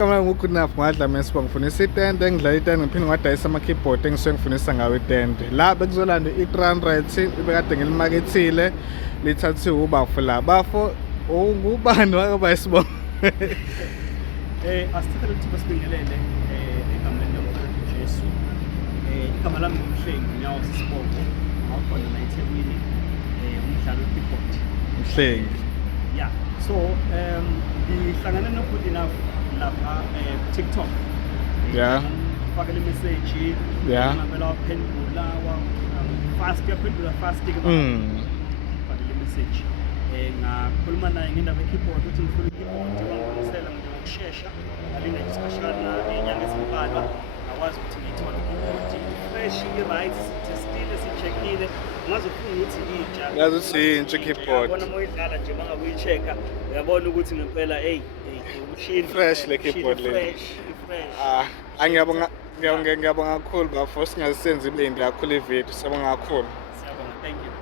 Kama nguKoodNough ngadla mesibongo ngifunisa itende engidlala itende ngiphinde ngadayisa ama-keyboard engisuke ngifunisa ngawo itende la bekuzolanda i-300 bekade ngilimakethile lithathiwe ubafo la bafo ungubani wakaba isibongo. Asithathe leli thuba sibingelele egameni lomfowethu Jesu. Igama lami ngumhlengi Nyawo Sisibongo ngawukhona la eThekwini umdlalo we-keyboard. Mhlengi. Yeah, so ngihlangane noKoodNough lapha TikTok. Yeah. Ngifake le message Yeah. ngimela waphendula fast yaphendula fast ke ngifake le message ngakhuluma naye ngendaba ye-keyboard ukuthi ngifuna i-keyboard bangilisela ngokushesha ngalinda isikhashana inyanga ezimbalwa ngakwazi ukuthi ngiyithole i-keyboard fresh i-right sithestile sicheckile ngazofuna ukuthi intsha Ngazuthi intsha i-keyboard. yabona uma uyidlala nje mangabe uyi-check-a uyabona ukuthi ngempela umshini Fresh le keyboard le. fresh. Ngiyabonga kakhulu bafo singasenzi ibe yimbi kakhulu ividiyo. Siyabonga kakhulu. Siyabonga, thank you.